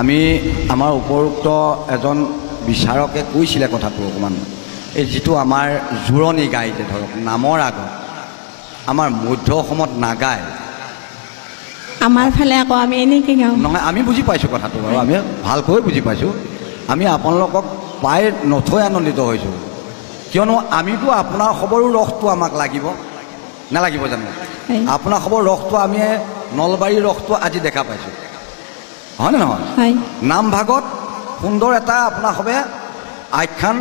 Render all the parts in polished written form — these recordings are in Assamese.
আমি আমাৰ উপৰোক্ত এজন বিচাৰকে কৈছিলে কথাটো অকণমান এই যিটো আমাৰ জোৰণি গাই যে ধৰক নামৰ আগত আমাৰ মধ্য অসমত নাগায় আমাৰ ফালে আকৌ আমি এনেকৈ গাওঁ নহয় আমি বুজি পাইছোঁ কথাটো বাৰু আমি ভালকৈ বুজি পাইছোঁ আমি আপোনালোকক পাই নথৈ আনন্দিত হৈছোঁ কিয়নো আমিতো আপোনাৰ খবৰো ৰসটো আমাক লাগিব নালাগিব জানো আপোনাৰ খবৰ ৰসটো আমি নলবাৰীৰ ৰসটো আজি দেখা পাইছোঁ হয়নে নহয় নামভাগত সুন্দৰ এটা আপোনাৰ সবে আখ্যান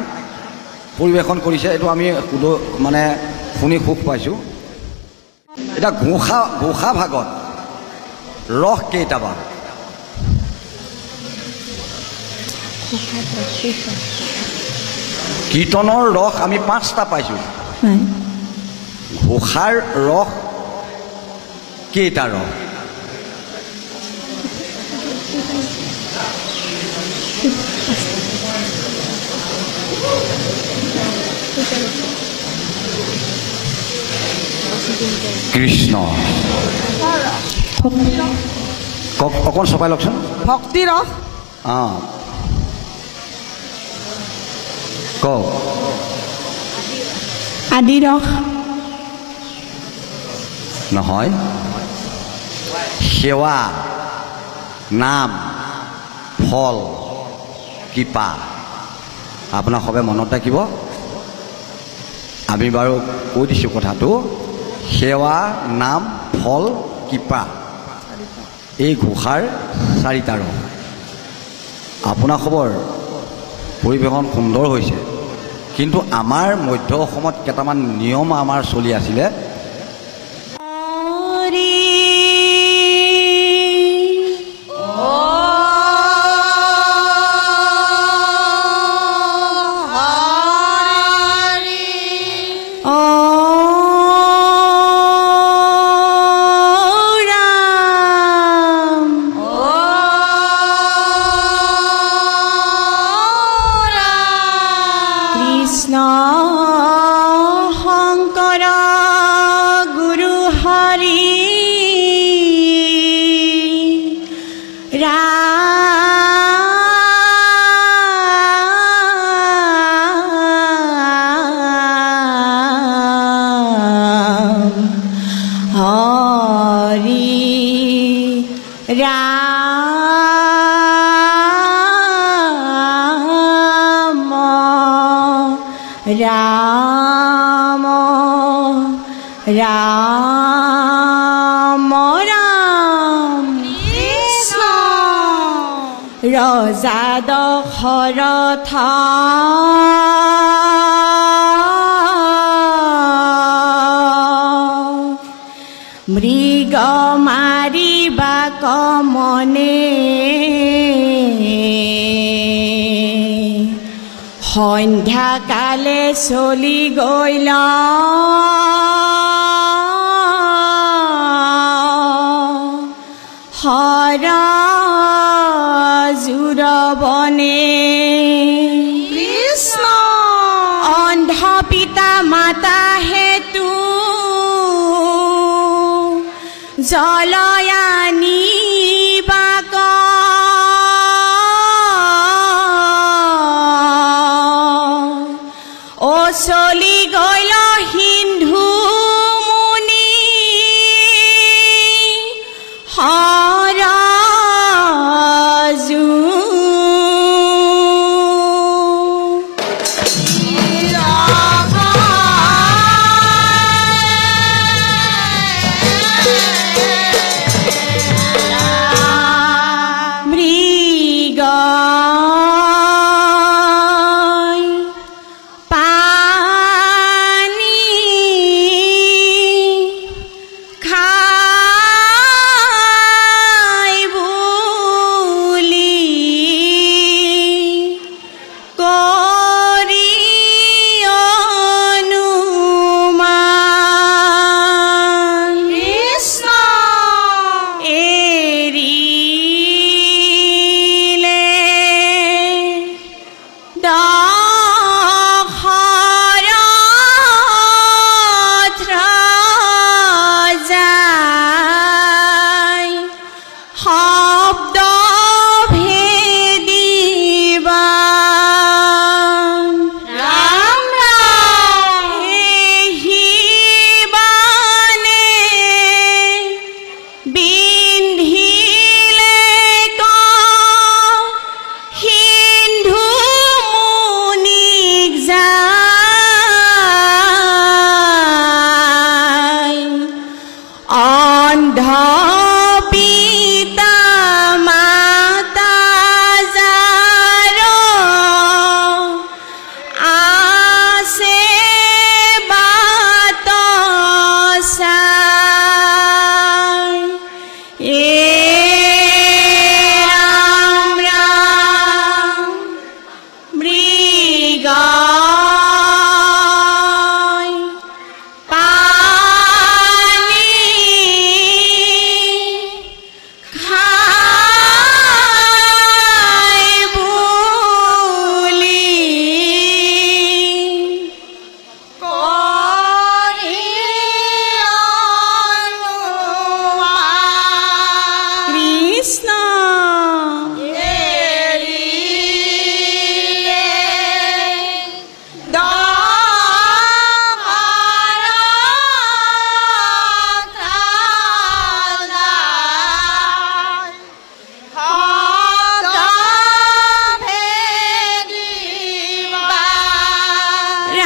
পৰিৱেশন কৰিছে এইটো আমি মানে শুনি সুখ পাইছোঁ এতিয়া ঘোষা ভাগত ৰস কেইটা বাৰু কীৰ্তনৰ ৰস আমি 5টা পাইছোঁ ঘোষাৰ ৰস কেইটা ৰস কৃষ্ণ অকণ চপাই লওকচোন ভক্তি ৰস অঁ কওক আদি ৰস নহয় সেৱা নাম ফল কৃপা আপোনাৰ সবে মনত ৰাখিব আমি বাৰু কৈ দিছোঁ কথাটো সেৱা নাম ফল কৃপা এই ঘোষাৰ 4টা ৰস আপোনাৰ খবৰ পৰিৱেশন সুন্দৰ হৈছে কিন্তু আমাৰ মধ্য অসমত কেইটামান নিয়ম আমাৰ চলি আছিলে ৰাম ৰাম ৰাম কৃষ্ণ ৰজা দশৰথ মৃগ মাৰিবা কমনে সন্ধ্যা কালে চলি গ'ল হৰ জুৰবনে কৃষ্ণ অন্ধ পিতা মাতা হেতু জলয়ানি চলি গ'ল হিন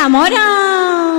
ৰাম ৰাম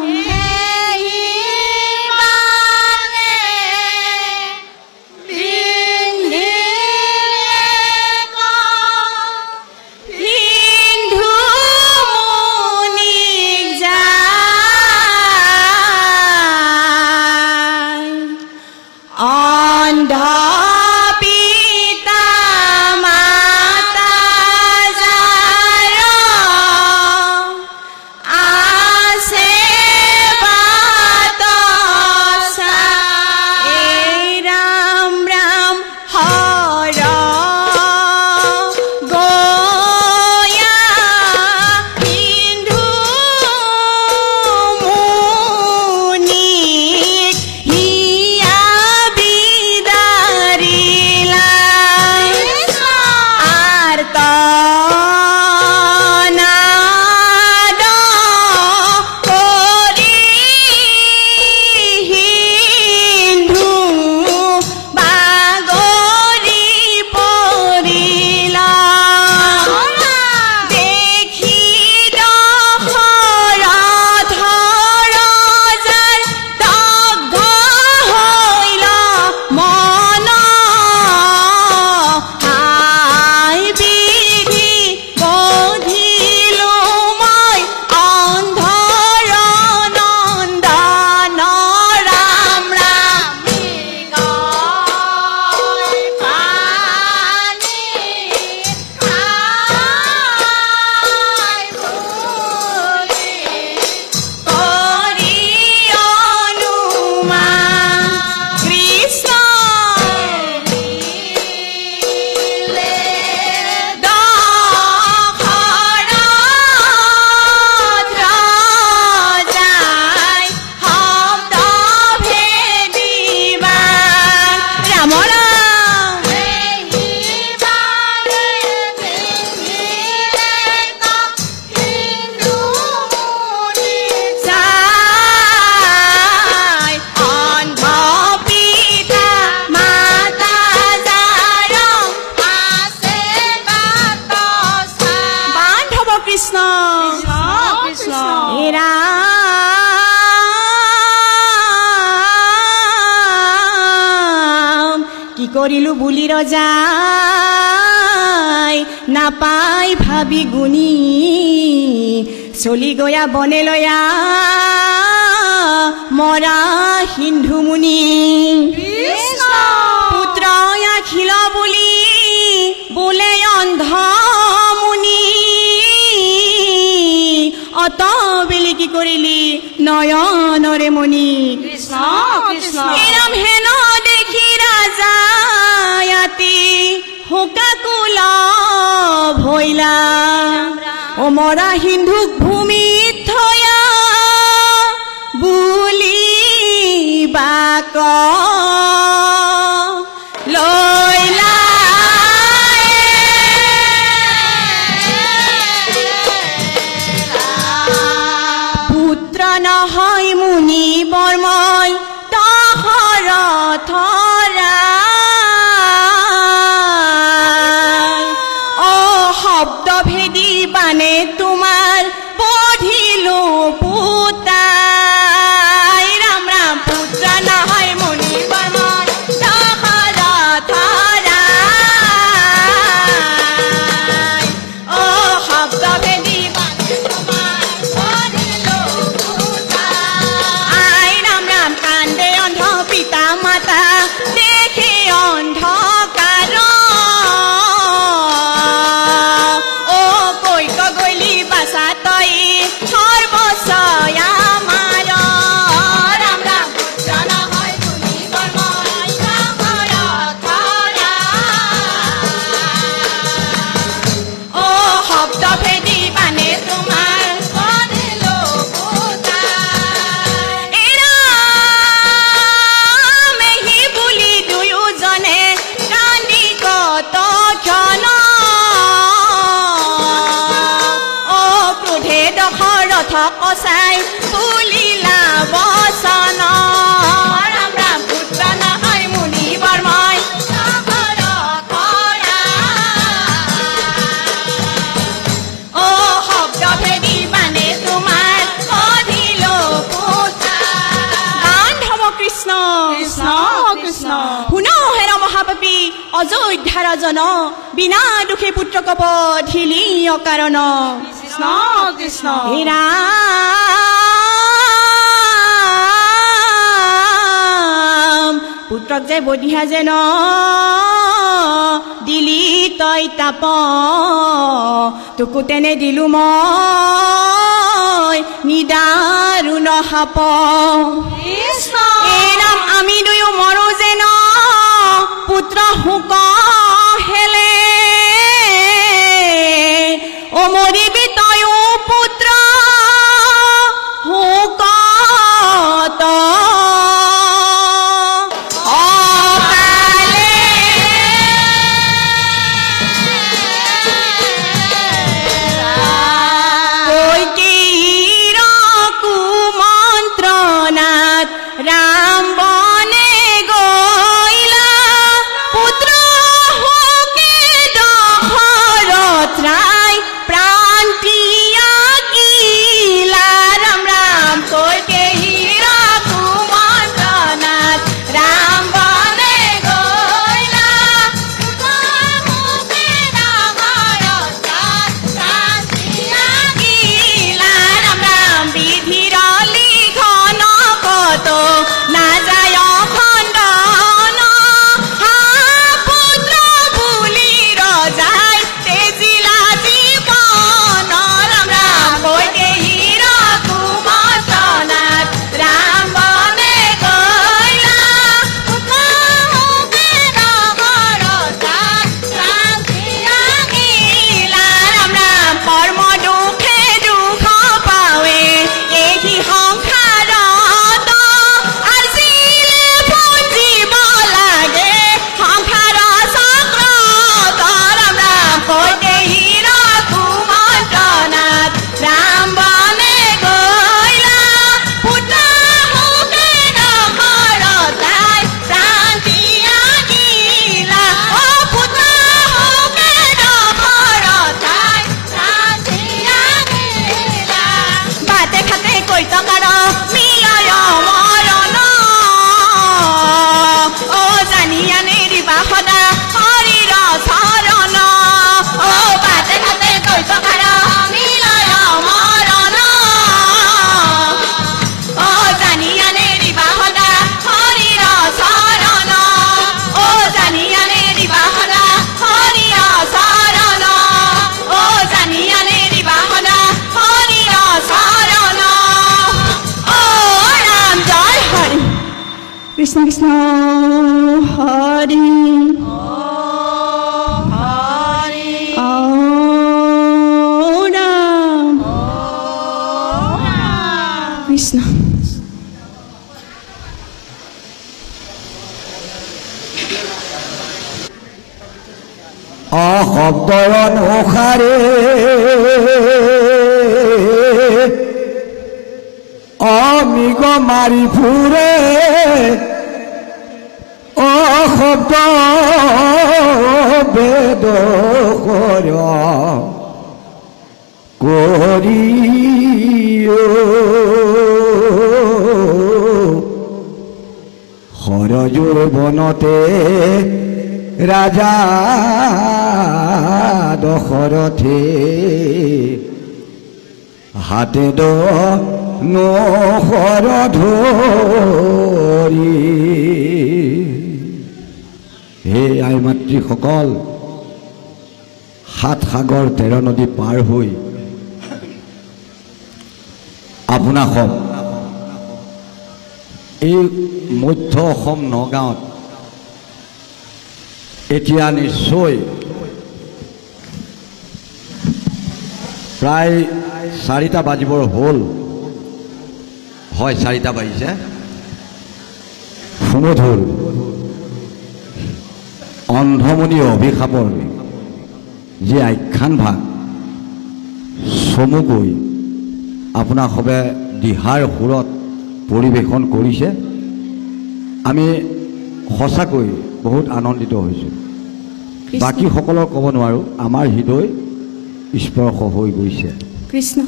কৰিলো বুলি ৰজাই নাপাই ভাবি গুণী চলি গয়া বনে লয়া মৰা সিন্ধু মুনি পুত্ৰ আখিল বুলি বোলে অন্ধ মুনি অত বেলি কি কৰিলি নয়নৰে মণি কৃষ্ণ কৃষ্ণ ৰাম হেন দেখি ৰাজায়াতি হুকাকুল ভৈলা ও মৰা সিন্ধুক ভূমিত থয়া বুলি বাক লইলা পুত্ৰ নহয় মুনি বৰ্ময় দশৰথৰা শব্দ ভেদি বানে তোমাৰ পঢ়িলো পুতাই ৰাম ৰাম পুত্ৰ নহয় মুনি বৰ্মন দশৰথৰা শব্দ ভেদি বানে তোমাৰ পঢ়িলো পুতাই ৰাম ৰাম কান্দে অন্ধ পিতা মাতা দেখে অন্ধকাৰ অসাই তুলিলা বচন ৰাম ৰাম পুত্ৰ নহয় মুনি বৰ্ময় শব্দ ভেদি বানে তোমাৰ অযোধ্যা ৰাজন বিনা দুখে পুত্ৰক বধিলি অকাৰণ কৃষ্ণ কৃষ্ণ হে ৰাম পুত্ৰক যে বধিয়া যেন দিলি তই তাপ তোকো তেনে দিলো মই নিদাৰুণ সাপ কৃষ্ণ এই নাম আমি দুয়ো মৰো যেন পুত্ৰ শোক হেলে অ মৰিবি তয়ো পুত্ৰ শোকত ৰাম বনে গৈলা পুত্ৰ হোকে দশৰথ ৰায় প্ৰাণ ত্যাগিলা ৰাম ৰাম কৈকেয়ীৰ কুমন্ত্ৰণাত ৰাম বনে গৈলা পুত্ৰ হোকে দশৰথ ৰায় প্ৰাণ ত্যাগিলা ৰাম ৰাম বিধিৰ লিখন কত নাযায় খণ্ডন হা পুত্ৰ বুলি ৰজাই তেজিলা জীৱন ৰাম ৰাম কৈকেয়ীৰ কুমন্ত্ৰণাত ৰাম বনে গৈলা পুত্ৰ হোকে দশৰথ প্ৰাণ ত্যাগিলা ৰাম ৰাম কৰ্ম দুখে দুখ পাৱে এই সংসাৰত আজিলে পুঞ্জিব লাগে সংসাৰ চক্ৰত ৰাম ৰাম কৈকেয়ীৰ কুমন্ত্ৰণাত ৰাম বনে গৈলা পুত্ৰ হোকে দশৰথ প্ৰাণ ত্যাগিলা অ পুত্ৰ হোকে দশৰথ প্ৰাণ ত্যাগিলা বাটে খাতে কৈতকাৰ মিলয় মৰণ অ জানিয়া নেৰিবা সদা হৰিৰ চৰণ অ বাটে খাতে কৈতকাৰ মিলয় মৰণ অ জানিয়া নেৰিবা সদা হৰিৰ চৰণ অ জানিয়া নেৰিবা সদা হৰিৰ চৰণ অ জানিয়া নেৰিবা সদা হৰিৰ চৰণ অ ৰাম জয় হৰি কৃষ্ণ কৃষ্ণ হৰি ও ৰাম কৃষ্ণ অশব্দৰ অনুসাৰে অমিগ মাৰি ফুৰে অশব্দ বেদ কৰি সৰজুৰ বনতে ৰাজা দশৰথে হাতে নহৰ ধৰি হে আই মাতৃসকল 7 সাগৰ 13 নদী পাৰ হৈ আপোনাসম এই মধ্য অসম নগাঁৱত এতিয়া নিশ্চয় প্ৰায় 4টা বাজিবৰ হ'ল হয় 4টা বাজিছে সুমধুৰ অন্ধমণি অভিশাপৰ যি আখ্যান ভাগ চমুকৈ আপোনাৰ সবে দিহাৰ সুৰত পৰিৱেশন কৰিছে আমি সঁচাকৈ বহুত আনন্দিত হৈছোঁ বাকী সকলৰ ক'ব নোৱাৰোঁ আমাৰ হৃদয় স্পৰ্শ হৈ গৈছে কৃষ্ণ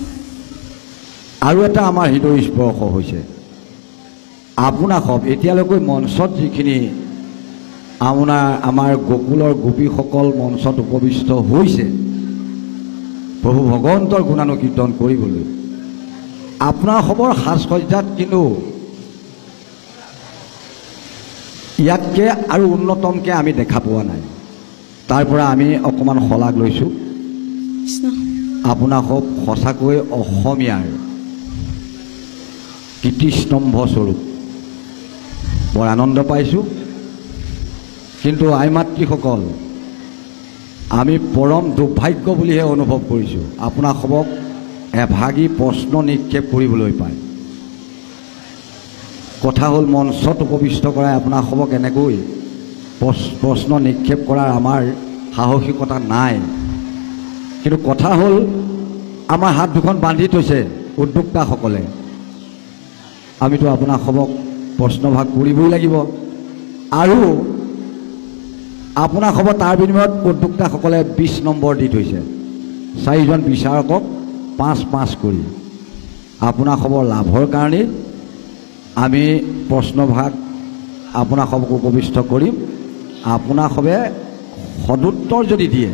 আৰু এটা আমাৰ হৃদয় স্পৰ্শ হৈছে আপোনাক এতিয়ালৈকে মঞ্চত যিখিনি আমাৰ গোকুলৰ গোপীসকল মঞ্চত উপবিষ্ট হৈছে প্ৰভু ভগৱন্তৰ গুণানুকীৰ্তন কৰিবলৈ। আপোনাৰ খবৰ সাজ সজ্জাত কিন্তু ইয়াতকৈ আৰু উন্নতমকৈ আমি দেখা পোৱা নাই। তাৰ পৰা আমি অকণমান শলাগ লৈছোঁ। কৃষ্ণ আপোনাক সঁচাকৈ অসমীয়াৰ কীৰ্তিস্তম্ভ স্বৰূপ বৰ আনন্দ পাইছোঁ। কিন্তু আই মাতৃসকল, আমি পৰম দুৰ্ভাগ্য বুলিহে অনুভৱ কৰিছোঁ আপোনাক সবক এভাগী প্ৰশ্ন নিক্ষেপ কৰিবলৈ পায়। কথা হ'ল মঞ্চত উপবিষ্ট কৰাই আপোনাক সবক এনেকৈ প্ৰশ্ন নিক্ষেপ কৰাৰ আমাৰ সাহসিকতা নাই। কিন্তু কথা হ'ল আমাৰ হাত দুখন বান্ধি থৈছে উদ্যোক্তাসকলে। আমিতো আপোনাক সবক প্ৰশ্নভাগ কৰিবই লাগিব। আৰু আপোনাক হ'ব তাৰ বিনিময়ত উদ্যোক্তাসকলে 20 নম্বৰ দি থৈছে, 4জন বিচাৰকক 5-5 কৰি। আপোনাক হ'ব লাভৰ কাৰণে আমি প্ৰশ্নভাগ আপোনাক সবক উপবিষ্ট কৰিম। আপোনাক সবে সদুত্তৰ যদি দিয়ে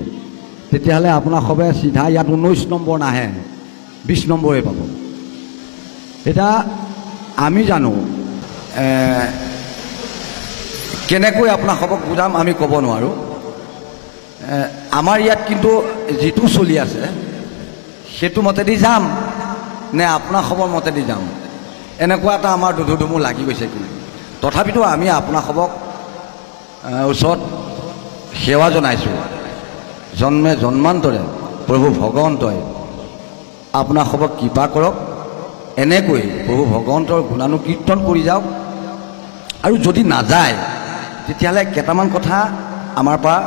তেতিয়াহ'লে আপোনাক সবে চিধা ইয়াত 19 নম্বৰ নাহে, 20 নম্বৰে পাব। এতিয়া আমি জানো কেনেকৈ আপোনাক সবক বুজাম আমি ক'ব নোৱাৰোঁ। আমাৰ ইয়াত কিন্তু যিটো চলি আছে সেইটো মতেদি যাম নে আপোনাক খবৰ মতেদি যাম, এনেকুৱা এটা আমাৰ দুধুমু লাগি গৈছে। কিন্তু তথাপিতো আমি আপোনাক সবক ওচৰত সেৱা জনাইছোঁ। জন্মে জন্মান্তৰে প্ৰভু ভগৱন্তই আপোনাক সবক কৃপা কৰক। এনেকৈ প্ৰভু ভগৱন্তৰ গুণানুকীৰ্তন কৰি যাওক। আৰু যদি নাযায় তেতিয়াহ'লে কেইটামান কথা আমাৰ পৰা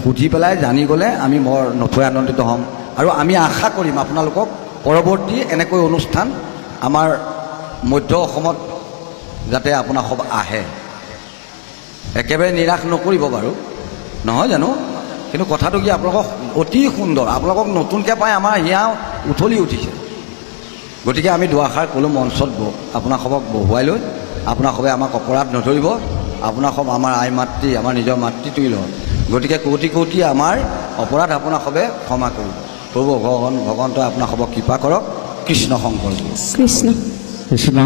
সুধি পেলাই জানি গ'লে আমি বৰ নথৈ আনন্দিত হ'ম। আৰু আমি আশা কৰিম আপোনালোকক পৰৱৰ্তী এনেকৈ অনুষ্ঠান আমাৰ মধ্য অসমত যাতে আপোনাক সব আহে। একেবাৰে নিৰাশ নকৰিব বাৰু, নহয় জানো? কিন্তু কথাটো কি, আপোনালোকক অতি সুন্দৰ, আপোনালোকক নতুনকৈ পাই আমাৰ হিয়া উঠলি উঠিছে। গতিকে আমি দুআষাৰ ক'লোঁ মঞ্চত আপোনাক সবক বহুৱাই লৈ আপোনাক সবে আমাক অপৰাধ নধৰিব। আপোনাক সব আমাৰ আই মাতৃ, আমাৰ নিজৰ মাতৃতুল্য। গতিকে কৌটি কৌটি আমাৰ অপৰাধ আপোনাক সবে ক্ষমা কৰিব। প্ৰভু ভগৱন্তই আপোনাক সবক কৃপা কৰক। কৃষ্ণ শংকৰ কৃষ্ণ কৃষ্ণ।